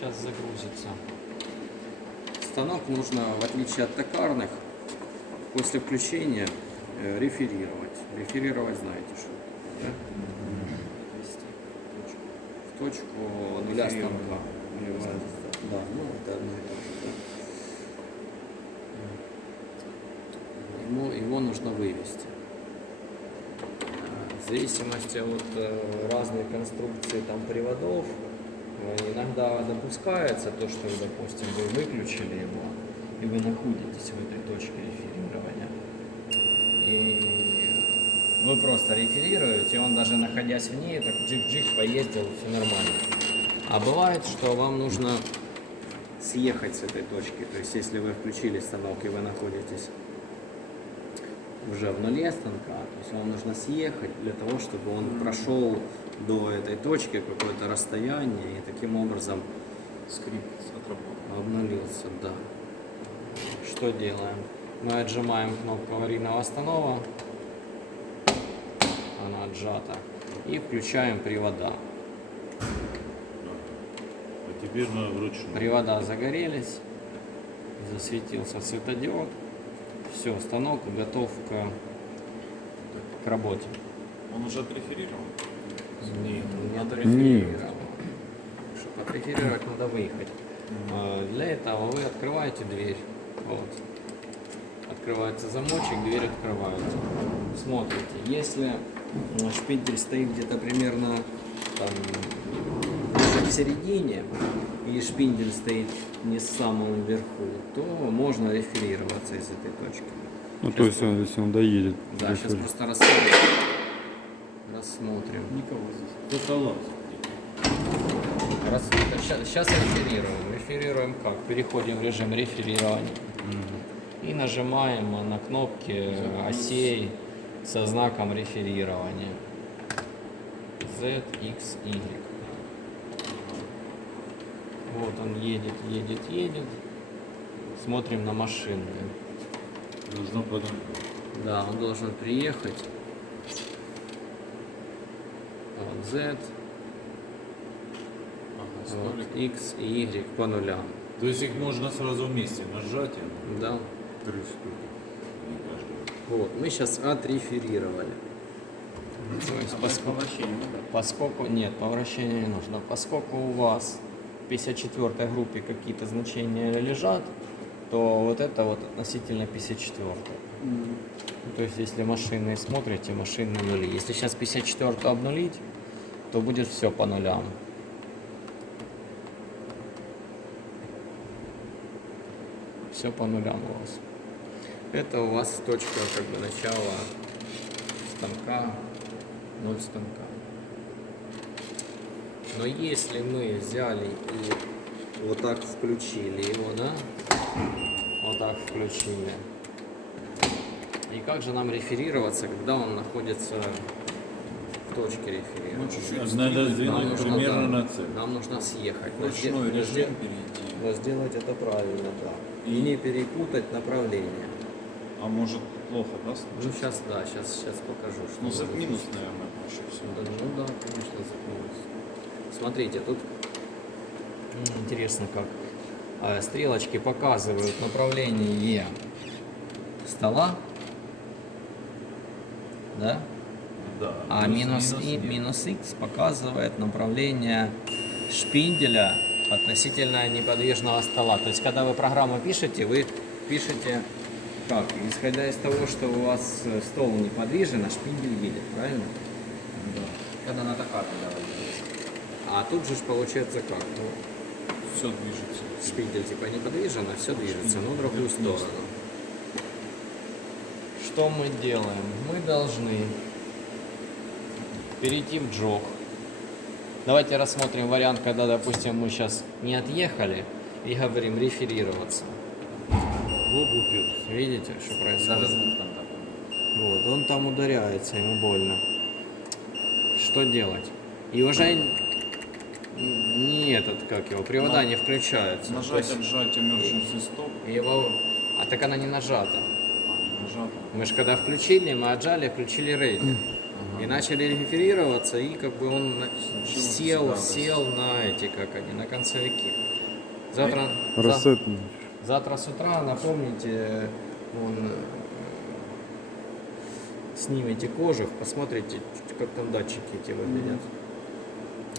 Сейчас загрузится. Станок нужно, в отличие от токарных, после включения реферировать. Реферировать знаете что? Да? В точку нуля станка. Да, ну это одно и то же. Да? Его нужно вывести. В зависимости от разной конструкции там приводов, иногда допускается то, что, допустим, вы выключили его, и вы находитесь в этой точке реферирования. И вы просто реферируете, и он даже находясь в ней, так джик-джик поездил, все нормально. А бывает, что вам нужно съехать с этой точки. То есть, если вы включили станок, и вы находитесь уже в нуле станка, то есть вам нужно съехать для того, чтобы он прошел до этой точки какое-то расстояние и таким образом Скрипт отработал. обнулился, да. Что делаем? Мы отжимаем кнопку аварийного останова, она отжата, и включаем привода. А теперь надо вручную. Привода загорелись, засветился светодиод. Все, станок готов к работе. Он уже отреферирован? Нет, он не отреферирован. Чтобы отреферировать, надо выехать. Для этого вы открываете дверь. Вот. Открывается замочек, дверь открывается. Смотрите, если шпиндель стоит где-то примерно там, ближе к середине, и шпиндель стоит не с самым верху, то можно реферироваться из этой точки. Ну, Сейчас то есть, если он доедет. Да, сейчас рефери- просто рассмотрим. Никого здесь. Кто-то лазит. Сейчас реферируем. Реферируем как? Переходим в режим реферирования. И нажимаем на кнопки осей со знаком реферирования. Z, X, Y. Вот он едет, едет, едет. Смотрим на машину. Должно потом. Да, он должен приехать. Вот, Z, Ага, вот, столик. X и Y по нулям. То есть их можно сразу вместе нажать, Да. 3 штуки. Не каждый. Вот, мы сейчас отреферировали. То есть, поскольку нет, по вращению не нужно. Поскольку у вас в 54 группе какие-то значения лежат, то вот это вот относительно 54. То есть, если машины смотрите, машины нули. Если сейчас 54 обнулить, то будет все по нулям. Все по нулям у вас. Это у вас точка как бы начала станка, 0 станка. Но если мы взяли и вот так включили его, да? Вот так включили. И как же нам реферироваться, когда он находится в точке реферирования? Надо Нам сдвинуть нужно, примерно да, на цель. нам нужно съехать. Ручной режим перейти. Но сделать это правильно, да. И не перепутать направление. А может плохо, да? Ну сейчас, да, сейчас покажу. Что Ну, за надо. минус, наверное, проще всего. Да, ну да, конечно, запнулась. Смотрите, тут интересно как. Стрелочки показывают направление стола, да? Да. А минус X показывает направление шпинделя относительно неподвижного стола. То есть, когда вы программу пишете, вы пишете как? Исходя из того, что у вас стол неподвижен, а шпиндель едет, правильно? Да. Когда на токарном делаете. А тут же получается как? Ну, Все движется. шпиндель типа неподвижен, а все движется, но в другую сторону. Что мы делаем? Мы должны перейти в джог. Давайте рассмотрим вариант, когда, допустим, мы сейчас не отъехали и говорим реферироваться. Бог упер. Видите, что происходит? Даже звук там такой. Вот, он там ударяется, ему больно. Что делать? И уже не этот, как его, привода не включаются. То Нажать, есть отжать emergency stop. его... А так она не нажата. А, не нажато. Мы же когда включили, мы отжали, включили рейдер. И начали реферироваться, и как бы он сел да, на эти, как они, на концевики. Завтра, Рассетный. завтра с утра, напомните, снимите кожух, посмотрите, как там датчики эти выглядят.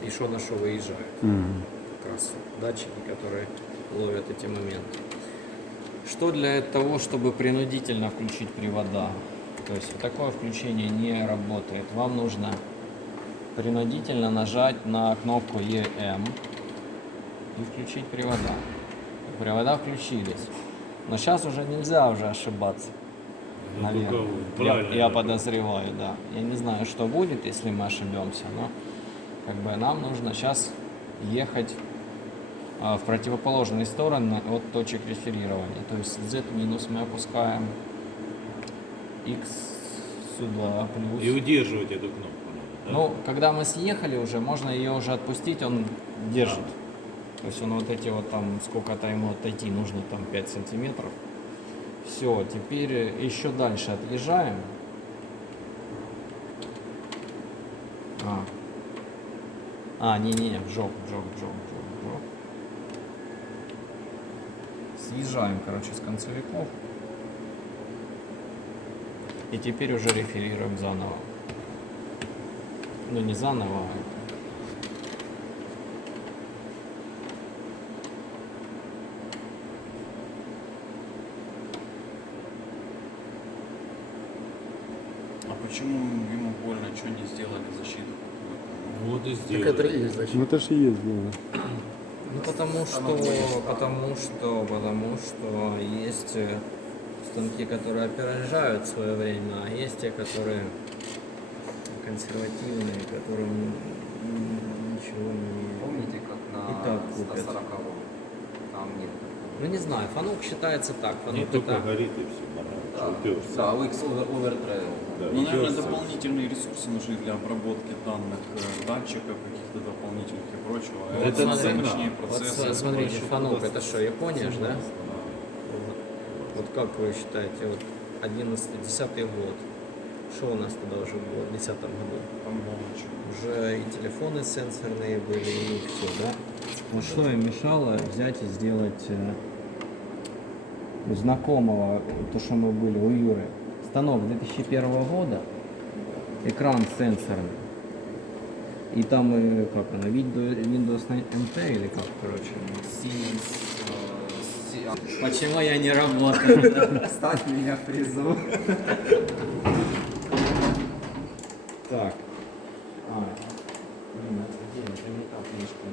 И что на что выезжают. Как раз датчики, которые ловят эти моменты. Что для того, чтобы принудительно включить привода? То есть такое включение не работает. Вам нужно принудительно нажать на кнопку EM и включить привода. Привода включились. Но сейчас уже нельзя уже ошибаться. Наверное. Я подозреваю, да. Я не знаю, что будет, если мы ошибемся, но как бы нам нужно сейчас ехать в противоположные стороны от точек реферирования. То есть Z- мы опускаем, X сюда плюс. И удерживать эту кнопку. Да? Ну, когда мы съехали уже, можно ее уже отпустить, он держит. То есть он вот эти вот там, сколько-то ему отойти, нужно там 5 сантиметров. Все, теперь еще дальше отъезжаем. Не, в жопу. Съезжаем, короче, с концевиков. И теперь уже реферируем заново. Ну, не заново, А почему ему больно, что не сделали защиту? Вот и сделали. Так это и есть защита. Ну это же и есть дело. Ну, потому что есть станки, которые опережают свое время, а есть те, которые консервативные, которым ничего не... Помните, как И на так купят. 140 там нет. Ну, не знаю, фанук считается так. Не Фанук только это... горит и все, Да, уперся. да, UX Overtrail. Да, Ну, наверное, уперся. дополнительные ресурсы нужны для обработки данных датчиков, каких-то дополнительных и прочего. Вот Это смотри, мощнее Вот процессы. смотрите, расчет фанук, даст. это что, Япония же, да? Вот как вы считаете, вот 11-10 год, что у нас тогда уже было в 2010 году? Там молочь. Уже и телефоны сенсорные были, и все, да? Вот что им мешало взять и сделать у знакомого, то, что мы были у Юры, станок 2001 года, экран сенсорный, и там, как она, Windows NT или как, короче? Почему я не работаю? Ставь меня в призу. Так. Где? Это не та книжка.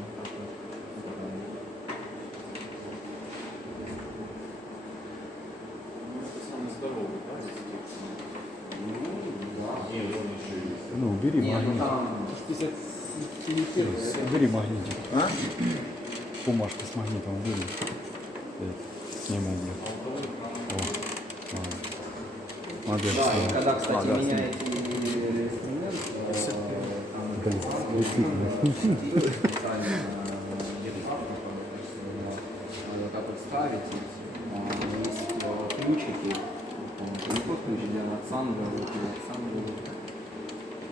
Самый здоровый, да, из тех? Ну, бери Нет, ну магнитик. там 50 Бери магнитик. А? Бумажку с магнитом бери. Сниму, блядь. О, модель сниму. Когда, кстати, меняете инструмент, Блин, действительно. специально как вот ставить, есть ключики, не тот ключ для Александра,